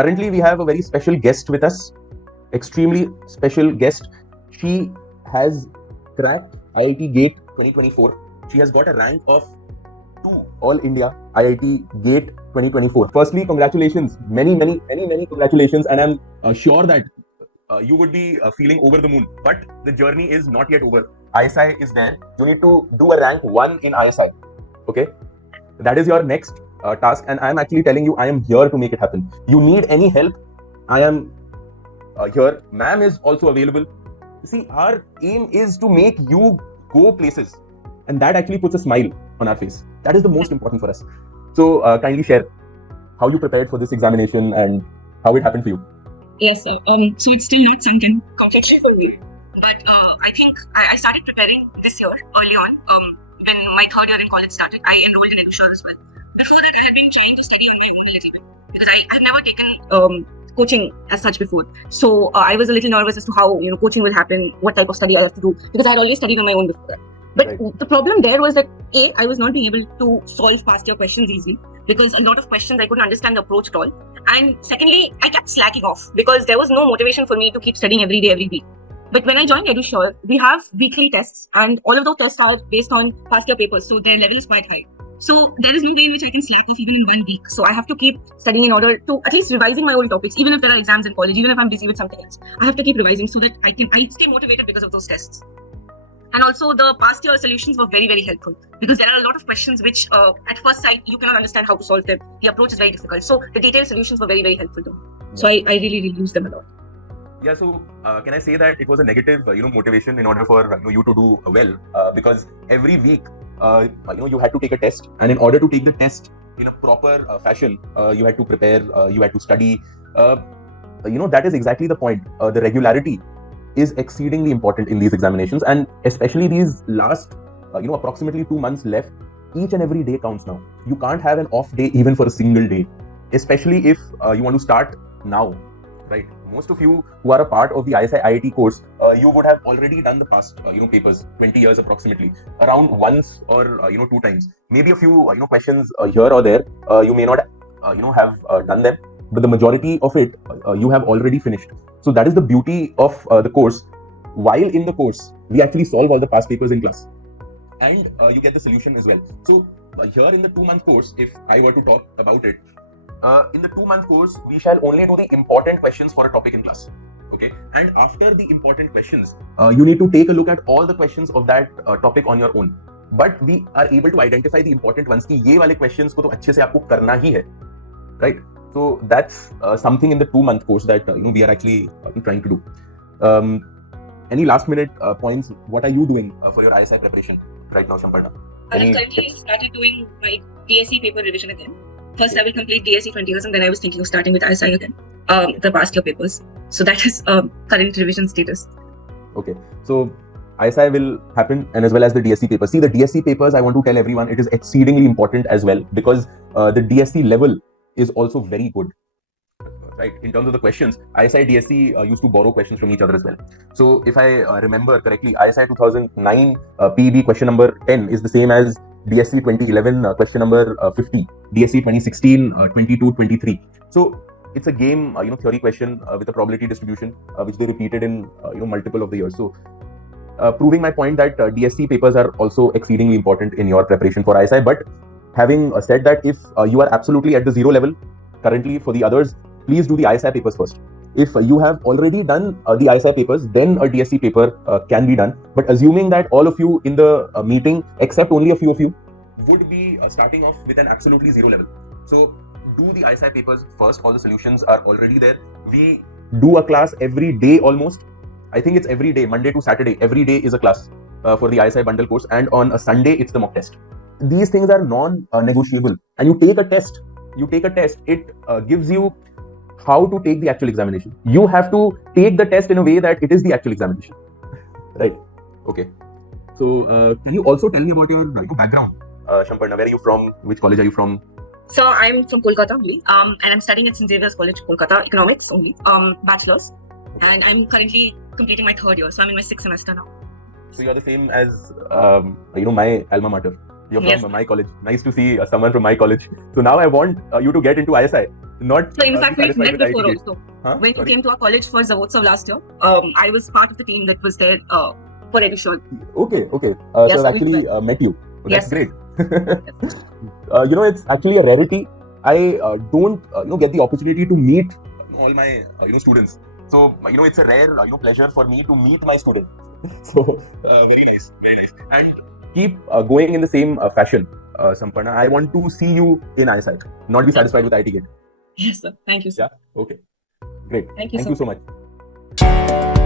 currently we have a very special guest with us, extremely special guest. She has cracked IIT GATE 2024. She has got a rank of 2 All India IIT GATE 2024. Firstly, congratulations, many congratulations, and I'm sure that you would be feeling over the moon. But the journey is not yet over. ISI is there. You need to do a rank 1 in ISI. Okay, that is your next task, and I am actually telling you, I am here to make it happen. You need any help, I am here. Ma'am is also available. See, our aim is to make you go places, and that actually puts a smile on our face. That is the most important for us. So kindly share how you prepared for this examination and how it happened for you. Yes, sir. So it's still not sunk in completely for me. But I think I started preparing this year, early on. When my third year in college started, I enrolled in EduSure as well. Before that, I had been trying to study on my own a little bit because I had never taken coaching as such before. So I was a little nervous as to how coaching will happen, what type of study I have to do, because I had always studied on my own before that. But right. The problem there was that I was not being able to solve past year questions easily because a lot of questions I couldn't understand the approach at all. And secondly, I kept slacking off because there was no motivation for me to keep studying every day, every week. But when I joined EduSure, we have weekly tests, and all of those tests are based on past year papers, so their level is quite high. So there is no way in which I can slack off even in 1 week. So I have to keep studying in order to at least revising my old topics, even if there are exams in college, even if I'm busy with something else. I have to keep revising so that I stay motivated because of those tests. And also the past year solutions were very helpful because there are a lot of questions which at first sight you cannot understand how to solve them. The approach is very difficult. So the detailed solutions were very helpful too. Yeah. So I really used them a lot. Yeah, so can I say that it was a negative motivation in order for you to do well because every week you had to take a test, and in order to take the test in a proper fashion, you had to prepare, you had to study. That is exactly the point. The regularity is exceedingly important in these examinations, and especially these last approximately 2 months left. Each and every day counts now. You can't have an off day even for a single day, especially if you want to start now, right? Most of you who are a part of the ISI IIT course, you would have already done the past papers 20 years approximately, around once or 2 times, maybe a few questions here or there. You may not have done them, but the majority of it you have already finished. So that is the beauty of the course. While in the course, we actually solve all the past papers in class, and you get the solution as well. So here in the 2-month course, if I were to talk about it, in the 2-month course, we shall only do the important questions for a topic in class. Okay, and after the important questions, you need to take a look at all the questions of that topic on your own. But we are able to identify the important ones. कि ये वाले questions को तो अच्छे से आपको करना ही है, right? So that's something in the 2-month course that we are actually trying to do. Any last minute points? What are you doing for your ISI preparation right now, Samparna? I have currently started doing my DSE paper revision again. First, I will complete DSE 20 years, and then I was thinking of starting with ISI again, the past year papers. So that is current revision status. Okay, so ISI will happen, and as well as the DSE papers. See, the DSE papers, I want to tell everyone, it is exceedingly important as well because the DSE level is also very good, right? In terms of the questions, ISI DSE used to borrow questions from each other as well. So if I remember correctly, ISI 2009 PEB question number 10 is the same as DSE 2011 question number 50, DSE 2016 22, 23. So it's a game theory question with a probability distribution which they repeated in multiple of the years. So proving my point that DSE papers are also exceedingly important in your preparation for ISI. But having said that, if you are absolutely at the 0 level currently, for the others, please do the ISI papers first. If you have already done the ISI papers, then a DSE paper can be done. But assuming that all of you in the meeting, except only a few of you, would be starting off with an absolutely 0 level. So do the ISI papers first. All the solutions are already there. We do a class every day almost. I think it's every day, Monday to Saturday. Every day is a class for the ISI bundle course, and on a Sunday it's the mock test. These things are non-negotiable, and you take a test. It gives you how to take the actual examination. You have to take the test in a way that it is the actual examination, right? Okay. So can you also tell me about your background, Samparna? Where are you from? Which college are you from? So I'm from Kolkata only, and I'm studying at St. Xavier's College, Kolkata, economics only, bachelor's, and I'm currently completing my 3rd year, so I'm in my 6th semester now. So you're the same as my alma mater. You're from my college. Nice to see someone from my college. So now I want you to get into ISI. not So in be fact, we've satisfied met with before IIT. also. Huh? When you Sorry? came to our college for Zavotsav last year, I was part of the team that was there for EduSure. Okay. Yes, So sir, I've actually met you. Yes, That's sir. great. It's actually a rarity. I don't get the opportunity to meet all my students. So it's a rare pleasure for me to meet my students. So very nice, and keep going in the same fashion, Samparna. I want to see you in ISI, not be satisfied with IT Gate. Yes, sir. Thank you, sir. Yeah. Okay. Great. Thank you Thank so you so much. much.